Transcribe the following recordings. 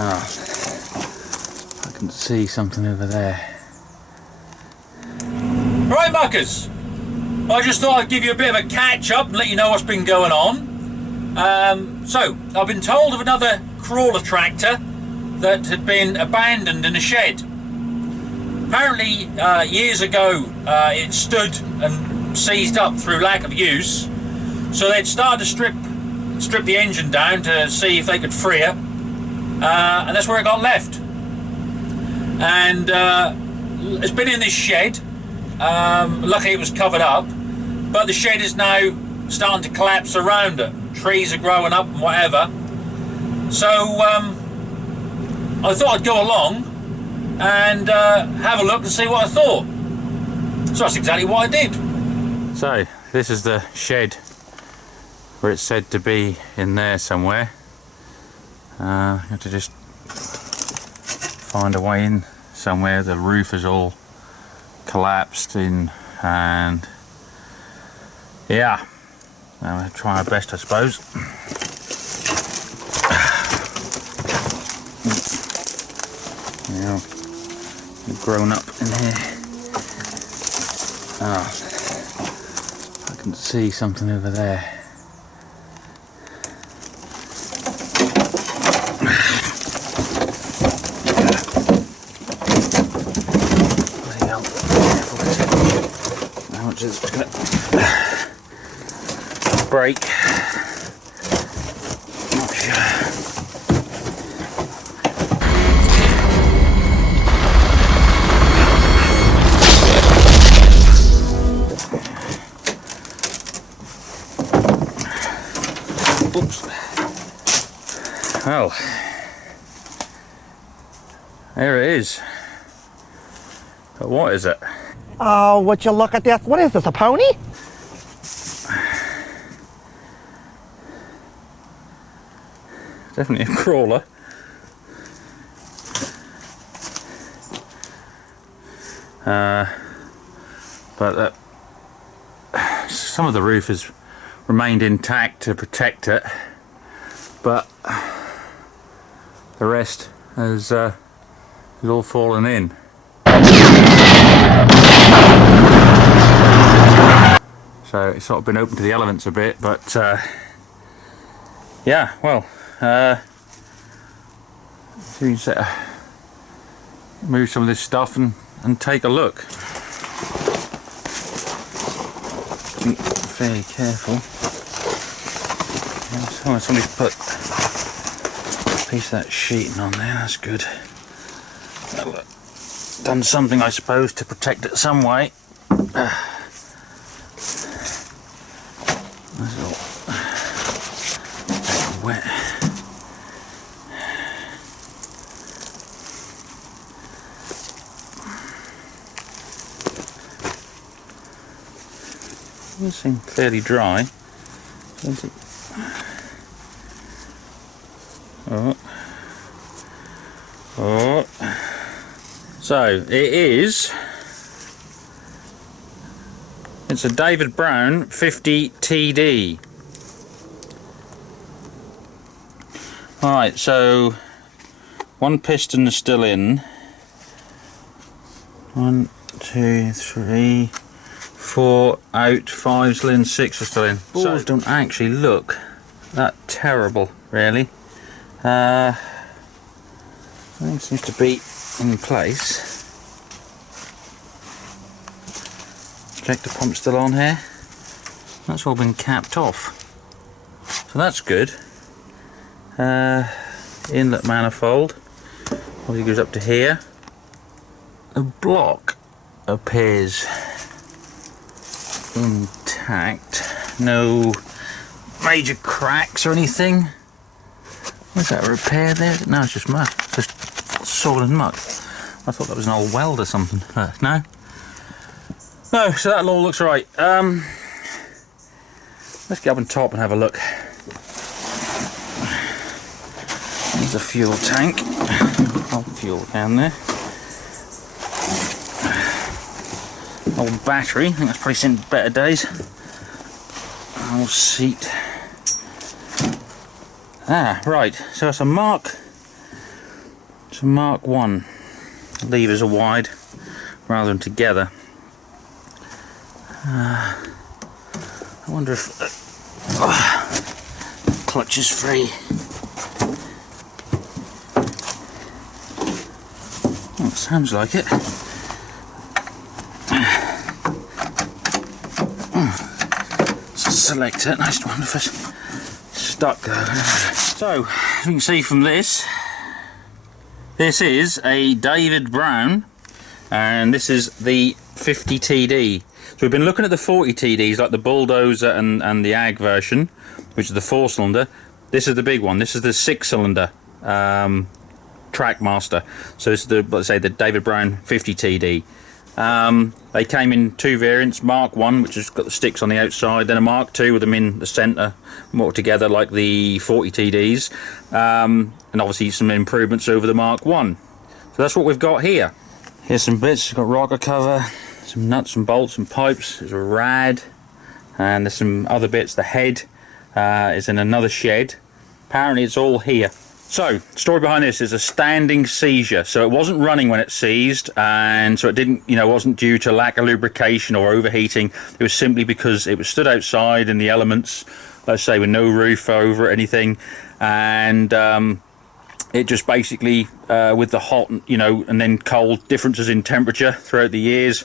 Ah, I can see something over there. Right, muckers, I just thought I'd give you a bit of a catch up and let you know what's been going on. So, I've been told of another crawler tractor that had been abandoned in a shed. Apparently, years ago, it stood and seized up through lack of use. So they'd started to strip the engine down to see if they could free it. And that's where it got left. And it's been in this shed. Luckily it was covered up, but the shed is now starting to collapse around it. Trees are growing up and whatever. So I thought I'd go along and have a look and see what I thought. So that's exactly what I did. So this is the shed where it's said to be, in there somewhere. You have to just find a way in somewhere. The roof is all collapsed in, and yeah, I'll try our best, I suppose. Yeah, we've grown up in here. Ah, I can see something over there. Just gonna break. Not sure. Oops. Well, there it is. But what is it? Oh, would you look at this? What is this, a pony? Definitely a crawler. But some of the roof has remained intact to protect it, but the rest has all fallen in. So it's sort of been open to the elements a bit, but yeah, well, move some of this stuff and take a look. Be very careful. Oh, somebody's put a piece of that sheeting on there, that's good. Well, done something, I suppose, to protect it some way. That's all wet. It seems fairly dry. Oh. So it is. It's a David Brown 50 TD. Alright, so one piston is still in. 1, 2, 3, 4 out, 5 still in, 6 are still in. Balls don't actually look that terrible, really. Everything seems to be in place. Injector pump still on here. That's all been capped off, so that's good. Inlet manifold obviously goes up to here. The block appears intact, no major cracks or anything. Was that a repair there? No, it's just muck, just soil and muck. I thought that was an old weld or something, but no. No, so that all looks right. Let's get up on top and have a look. There's a fuel tank. Old fuel can there. Old battery, I think that's probably seen better days. Old seat. Ah, right, so it's a Muck It's a Mark 1. Levers are wide rather than together. I wonder if clutch is free. Oh, sounds like it. Select it. I just wonder if it's stuck though. So, as you can see from this, this is a David Brown, and this is the 50 TD. So we've been looking at the 40 TDs, like the Bulldozer and the Ag version, which is the 4-cylinder. This is the big one. This is the 6-cylinder Trackmaster. So this is the, let's say, the David Brown 50 TD. They came in 2 variants, Mark 1, which has got the sticks on the outside, then a Mark 2 with them in the centre, more together like the 40 TDs, and obviously some improvements over the Mark 1. So that's what we've got here. Here's some bits. It's got rocker cover, some nuts and bolts and pipes, there's a rad, and there's some other bits. The head is in another shed. Apparently it's all here. So, story behind this is a standing seizure. So it wasn't running when it seized, and so it didn't, wasn't due to lack of lubrication or overheating. It was simply because it was stood outside in the elements, let's say with no roof over it, anything, and it just basically, with the hot, and then cold differences in temperature throughout the years,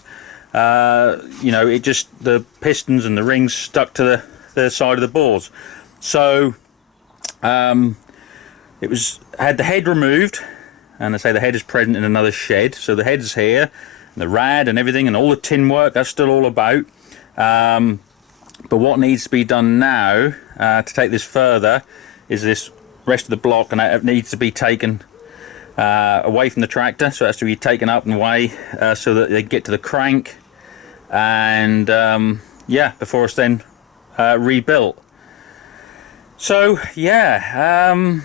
it just, the pistons and the rings stuck to the side of the bores. So, it had the head removed, and I say the head is present in another shed. So the head's here, and the rad and everything, and all the tin work, that's still all about. But what needs to be done now to take this further is this rest of the block, and it needs to be taken away from the tractor. So it has to be taken up and away so that they get to the crank, and before it's then rebuilt. So yeah.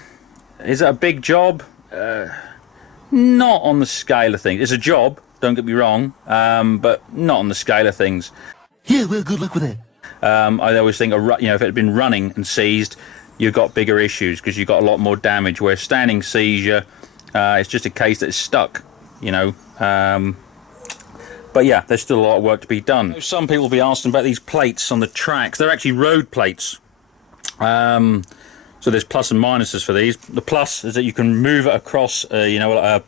Is it a big job? Not on the scale of things. It's a job, don't get me wrong, but not on the scale of things. Yeah, well, good luck with that. I always think, if it had been running and seized, you've got bigger issues because you've got a lot more damage. Where standing seizure, it's just a case that it's stuck, But yeah, there's still a lot of work to be done. Some people will be asking about these plates on the tracks. They're actually road plates. So there's plus and minuses for these. The plus is that you can move it across, a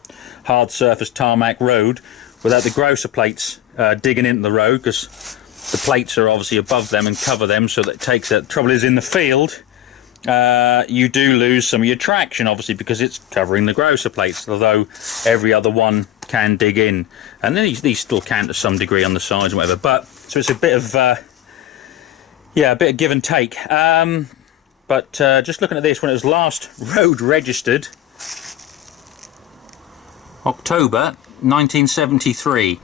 hard surface tarmac road without the grosser plates digging into the road, because the plates are obviously above them and cover them, so that it takes it. The trouble is, in the field, you do lose some of your traction, obviously, because it's covering the grosser plates, although every other one can dig in. And then these still can to some degree on the sides and whatever. But, so it's a bit of, a bit of give and take. But just looking at this, when it was last road registered, October 1973. How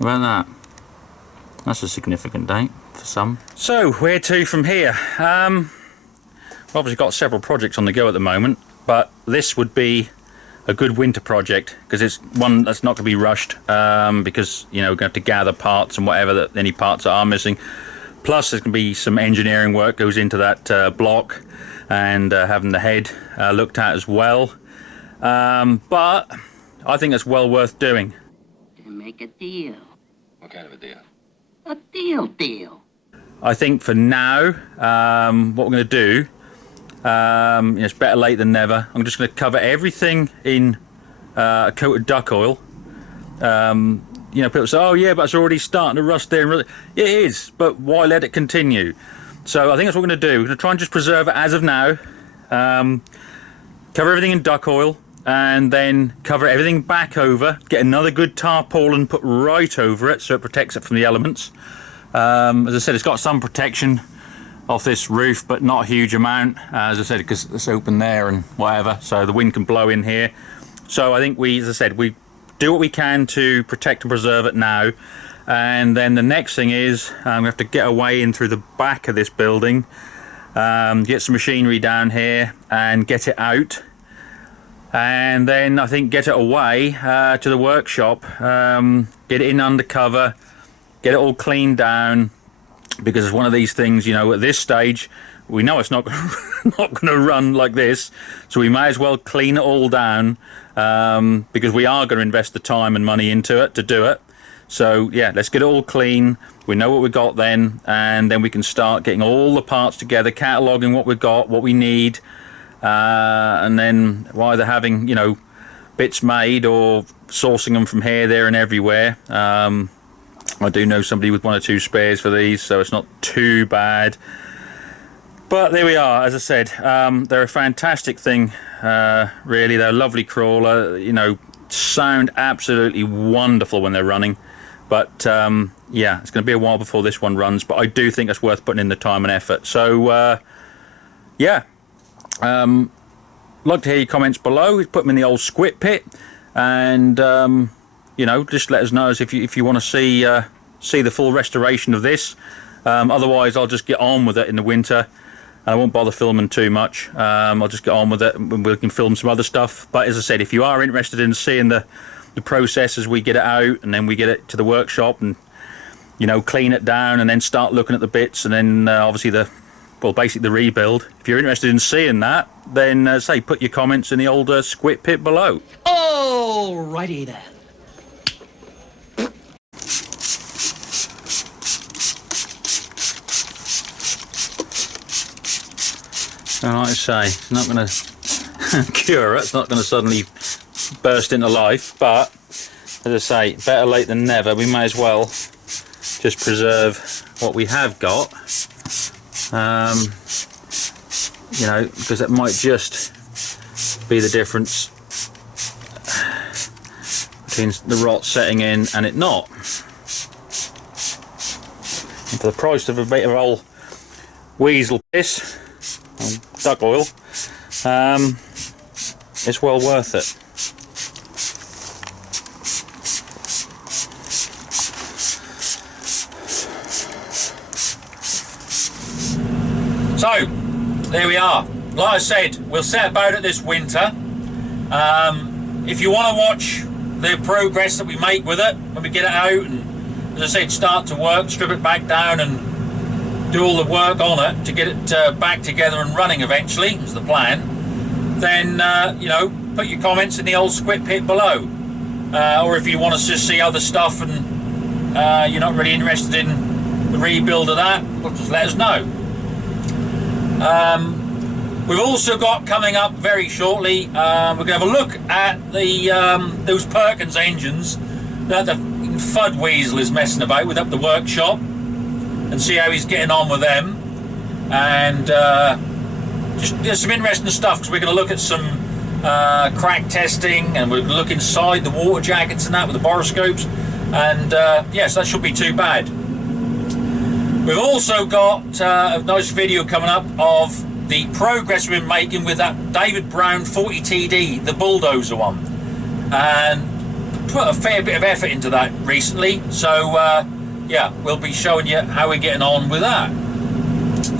about that? That's a significant date for some. So, where to from here? We've obviously got several projects on the go at the moment, but this would be a good winter project, because it's one that's not going to be rushed, because, we're going to have to gather parts and whatever, any parts that are missing. Plus, there's going to be some engineering work goes into that block, and having the head looked at as well. But I think it's well worth doing. To make a deal. What kind of a deal? A deal. I think for now, what we're going to do, it's better late than never. I'm just going to cover everything in a coat of duck oil. People say, oh yeah, but it's already starting to rust there. It is, but why let it continue? So I think that's what we're going to do. We're going to try and just preserve it as of now. Cover everything in duck oil, and then cover everything back over. Get another good tarpaulin put right over it so it protects it from the elements. As I said, it's got some protection off this roof, but not a huge amount. As I said, because it's open there and whatever, so the wind can blow in here. So I think we do what we can to protect and preserve it now, and then the next thing is we have to get away in through the back of this building, get some machinery down here and get it out, and then I think get it away to the workshop, get it in undercover, get it all cleaned down, because it's one of these things, at this stage we know it's not not going to run like this, so we may as well clean it all down, because we are going to invest the time and money into it to do it. So yeah, let's get it all clean. We know what we got then, and then we can start getting all the parts together, cataloguing what we've got, what we need, and then either having, you know, bits made or sourcing them from here, there and everywhere. I do know somebody with 1 or 2 spares for these, so it's not too bad. But there we are. As I said, they're a fantastic thing, really. They're a lovely crawler, you know, sound absolutely wonderful when they're running. But yeah, it's going to be a while before this one runs, but I do think it's worth putting in the time and effort. So yeah, like to hear your comments below. Put them in the old squid pit, and you know, just let us know if you want to see the full restoration of this. Otherwise, I'll just get on with it in the winter, and I won't bother filming too much. I'll just get on with it, and we can film some other stuff. But as I said, if you are interested in seeing the process as we get it out, and then we get it to the workshop, and you know, clean it down, and then start looking at the bits, and then obviously basically the rebuild. If you're interested in seeing that, then say put your comments in the old squid pit below. Alrighty then. So like I say, it's not going to cure it, it's not going to suddenly burst into life, but as I say, better late than never. We may as well just preserve what we have got, you know, because it might just be the difference between the rot setting in and it not. And for the price of a bit of old weasel piss, duck oil, it's well worth it. So there we are. Like I said, we'll set about it this winter. If you want to watch the progress that we make with it when we get it out, and as I said, start to work, strip it back down and do all the work on it to get it back together and running eventually, is the plan, then you know, put your comments in the old squid pit below. Or if you want us to see other stuff and you're not really interested in the rebuild of that, well, just let us know. We've also got coming up very shortly, we're going to have a look at the those Perkins engines that the Fudd Weasel is messing about with up the workshop, and see how he's getting on with them, and just there's some interesting stuff, because we're going to look at some crack testing, and we're going to look inside the water jackets and that with the borescopes, and yes, that shouldn't be too bad. We've also got a nice video coming up of the progress we've been making with that David Brown 40TD, the bulldozer one, and put a fair bit of effort into that recently, so yeah, we'll be showing you how we're getting on with that.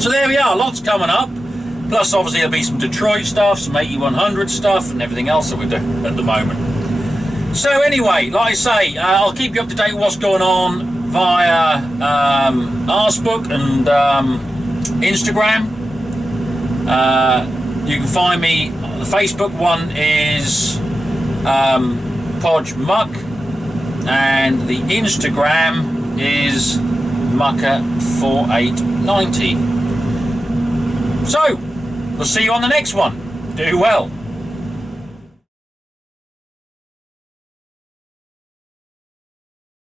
So there we are, lots coming up, plus obviously there'll be some Detroit stuff, some 8100 stuff, and everything else that we're doing at the moment. So anyway, like I say, I'll keep you up to date with what's going on via Arsbook and Instagram. You can find me, the Facebook one is Podge Muck, and the Instagram is Mucker4890. So we'll see you on the next one. Do well.